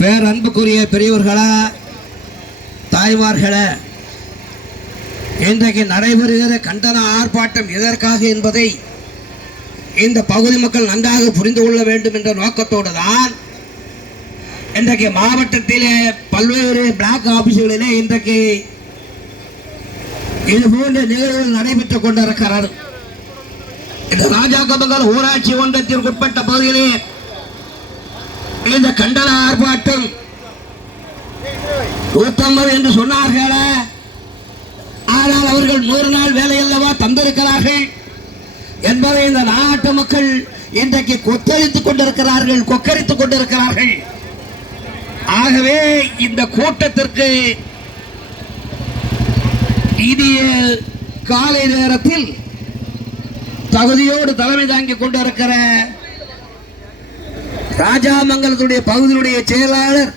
பேரன்புக்குரிய பெரியவர்களா, தாய்மார்களே, இன்றைக்கு நடைபெறுகிற கண்டன ஆர்ப்பாட்டம் எதற்காக என்பதை இந்த பகுதி மக்கள் நன்றாக புரிந்து கொள்ள வேண்டும் என்ற நோக்கத்தோடு தான் இன்றைக்கு மாவட்டத்திலே பல்வேறு பிளாக் ஆபீஸ்களிலே இன்றைக்கு இது போன்ற நிகழ்வுகள் நடைபெற்றுக் கொண்டிருக்கிறது. இந்த ராஜாக்கமங்கலம் ஊராட்சி ஒன்றியத்திற்கு உட்பட்ட பகுதியிலே இந்த கண்டன ஆர்ப்பாட்டம் 150 என்று சொன்னார்கள். ஆனால் அவர்கள் 100 நாள் வேலை அல்லவா தந்திருக்கிறார்கள் என்பதை இந்த நாட்டு மக்கள் இன்றைக்கு கொத்தளித்துக் கொண்டிருக்கிறார்கள். ஆகவே இந்த கூட்டத்திற்கு இனிய காலை நேரத்தில் தகுதியோடு தலைமை தாங்கிக் கொண்டிருக்கிற ராஜாமங்கலத்துடைய பகுதியுடைய செயலாளர்,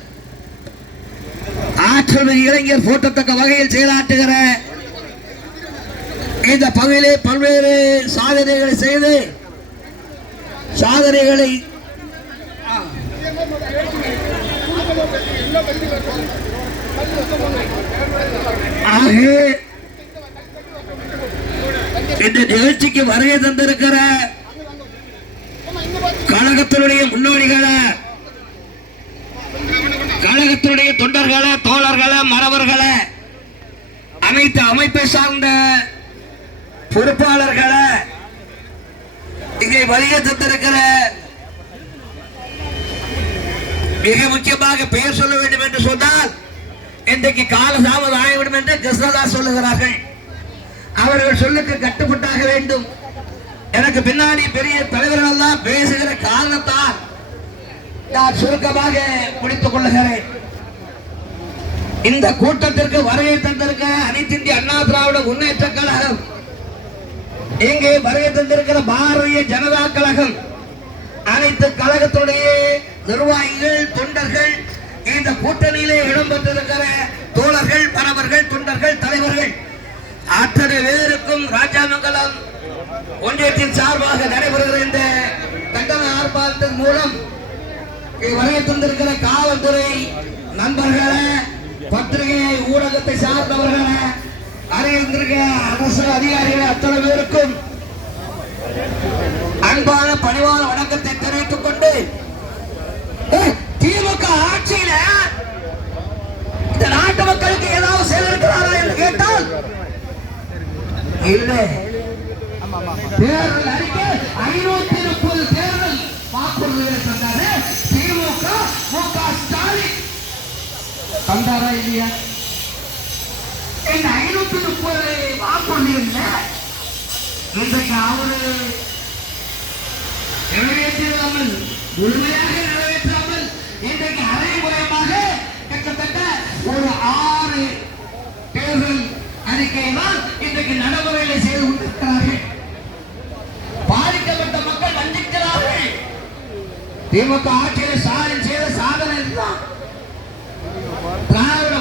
ஆற்றல் இளைஞர் போட்டத்தக்க வகையில் செயலாற்றுகிற இந்த பகுதியிலே பல்வேறு சாதனைகளை செய்து சாதனைகளை இந்த நிகழ்ச்சிக்கு வருகை தந்திருக்கிற கழகத்தினுடைய முன்னோடிகளை, கழகத்தினுடைய தொண்டர்களை, தோழர்களை, மறவர்களை, அனைத்து அமைப்பை சார்ந்த பொறுப்பாளர்களை, இங்கே வருகை தந்திருக்கிற மிக முக்கியமாக பெயர் சொல்ல வேண்டும் என்று சொன்னால் இன்றைக்கு காலதாமதம் ஆகிவிடும் என்று கிருஷ்ணதாஸ் சொல்லுகிறார்கள். அவர்கள் சொல்லுக்கு கட்டுப்பட்டாக வேண்டும். எனக்கு பின்னாடி பெரிய தலைவர்கள் தான் பேசுகிற காரணத்தால் நான் சுருக்கமாக முடித்துக் கொள்ளுகிறேன். இந்த கூட்டத்திற்கு வருகை தந்திருக்க அனைத்து இந்திய அண்ணா திராவிட முன்னேற்ற கழகம், இங்கே வருகை தந்திருக்கிற பாரதிய ஜனதா கழகம், அனைத்து கழகத்துடைய நிர்வாகிகள், தொண்டர்கள், இந்த கூட்டணியிலே இடம்பெற்றிருக்கிற தோழர்கள், மறவர்கள், தொண்டர்கள், தலைவர்கள் அத்தனை பேருக்கும் ராஜாமங்கலம் ஒன்றியத்தின் சார்பாக நடைபெறுகிற இந்த கண்டன ஆர்ப்பாட்டத்தின் மூலம் வருகை தந்திருக்கிற காவல்துறை நண்பர்களை, பத்திரிகை ஊடகத்தை சார்ந்தவர்களை, அறிந்திருக்கிற அரசு அதிகாரிகளை அத்தனை பேருக்கும் அன்பான பணிவான வணக்கத்தை தெரிவித்துக் கொண்டு, திமுக ஆட்சியில இந்த நாட்டு மக்களுக்கு ஏதாவது செய்திருக்கிறார்கள் என்று கேட்டால் இல்லை. தேர்தல் அறிக்கை 530 தேர்தல் வாக்குறுதிகளை தந்தாரு திமுக. மு.க. ஸ்டாலின் தந்தாரா இல்லையா? இந்த 530 வாக்குறுதிகள் இன்றைக்கு அவரு நிறைவேற்றாமல், முழுமையாக நிறைவேற்றாமல், இன்றைக்கு அரைமுறையாக கிட்டத்தட்ட ஒரு 6 தேர்தல் அறிக்கையை தான் இன்றைக்கு நடைமுறையில் செய்து கொண்டிருக்கிறார்கள். பாதிக்கப்பட்ட மக்கள் வஞ்சிக்கிறார்கள். திமுக ஆட்சியில் ஸ்டாலின் செய்த சாதனை தான் திராவிட